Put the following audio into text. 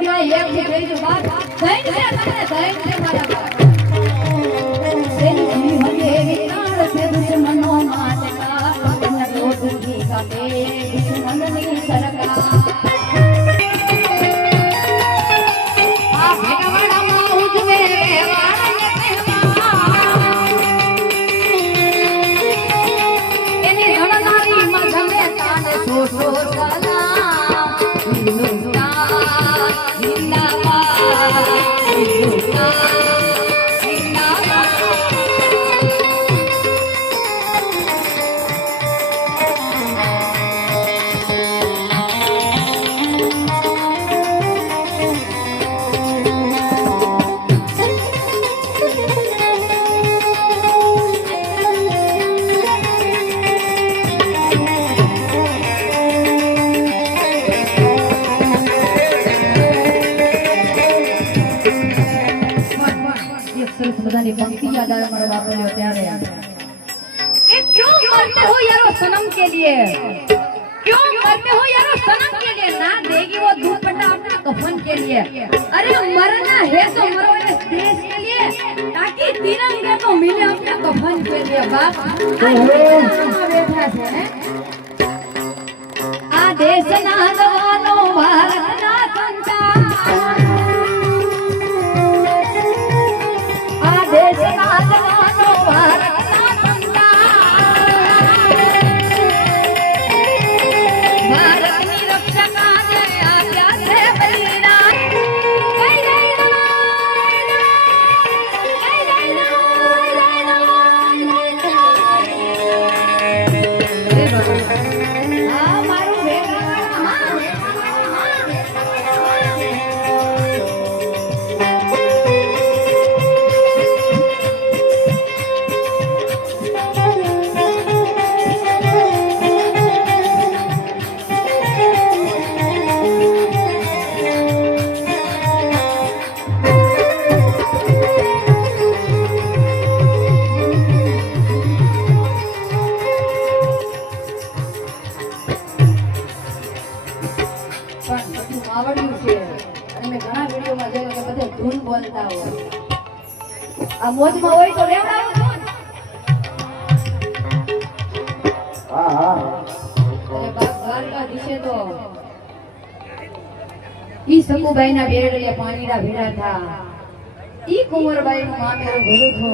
જોડિયા એક થી થઈ જો બાપ ધૈન છે તમને ધૈન છે મારા બાપ સેની હમે વિનાર સે દુશ્મનો માતકા પતન રોટની કાપે દુશ્મનની સરકાર આ ભગવાનમાં ઉજવે એની ધણનારી મધમે તાને સોસો बधानी पंक्ति याद आया मेरे बाप ने त्यारे कि क्यों मरते हो यारो सनम के लिए क्यों मरते हो यारो सनम के लिए ना देगी वो दुपट्टा अपना कफन के लिए अरे मरना है तो मरो इस देश के लिए ताकि तिरंगे तो मिले अपने कफन के लिए बाप बैठा है आ देश ना जवानो भारत ना संतान देश ना जवानो भारत ना संतान भारत की रक्षा काजे आज्ञा से बलिदान जय जय आ मोज में होय तो लेवડાવો છો हां हां अरे बाप દ્વારકા દિશે તો ઈ સકુબાઈ ના બેરડિયા પાણીના ભેડા થા ઈ કુંવરબાઈ નું મામેરું ભલું થો